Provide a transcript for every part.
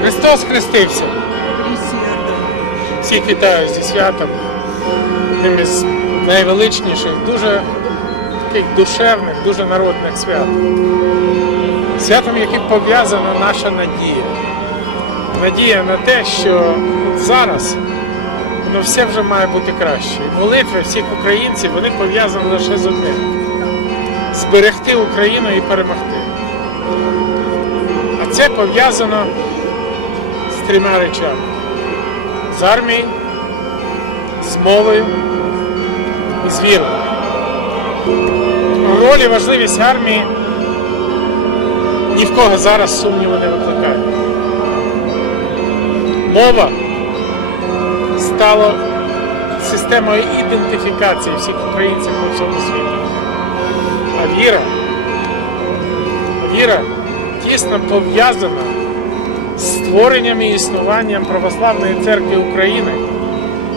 Христос хрестився. Всіх вітаю зі святом. Одним із найвеличніших, дуже таких душевних, дуже народних свят. Святом, яким пов'язана наша надія. Надія на те, що зараз воно все вже має бути краще. Молитви всіх українців вони пов'язані лише з одним зберегти Україну і перемогти. А це пов'язано з трьома речами: з армією, з мовою і з вірою. Роль і важливість армії ні в кого зараз сумніву не викликає. Мова стала системою ідентифікації всіх українців по всьому світу. Віра, віра тісно пов'язана з створенням і існуванням Православної церкви України,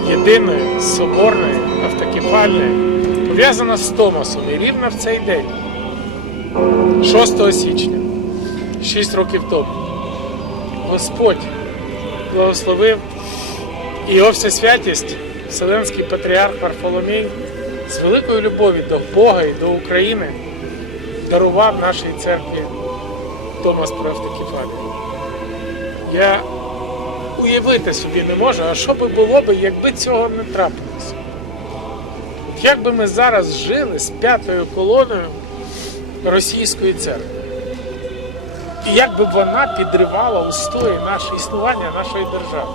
єдиної, соборної, автокефальної, пов'язана з Томасом. І рівно в цей день, 6 січня, 6 років тому, Господь благословив і всесвятість, Вселенський патріарх Варфоломій, з великою любові до Бога і до України дарував нашій церкві Томас про. Я уявити собі не можу, а що би було б, якби цього не трапилося. Як би ми зараз жили з п'ятою колоною російської церкви? І як би вона підривала устої наше існування нашої держави?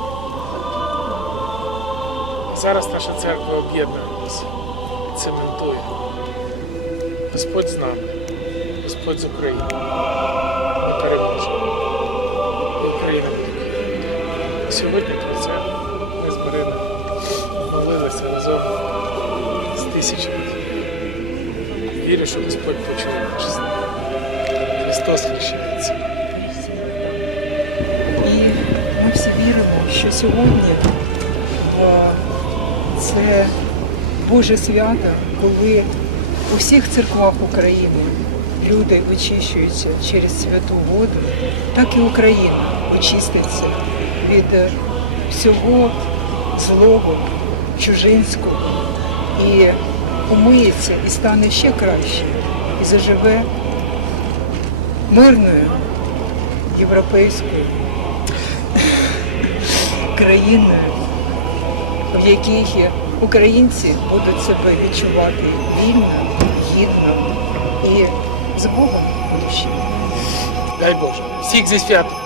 Зараз наша церква об'єднується цементує. Господь з нами, Господь з України. Ми переможемо. Україна буде. Сьогодні про це ми з Мариною молилися разом з тисячами. Вірю, що Господь почує наш зна. Христос хрещається. І ми всі віримо, що сьогодні е, це Боже свято, коли у всіх церквах України люди очищуються через святу воду, так і Україна очиститься від е, всього злого, чужинського. І умиється і стане ще краще, і заживе мирною європейською країною, в якій українці будуть себе відчувати вільно, гідно і з Богом в душі. Дай Боже. Всіх зі святом.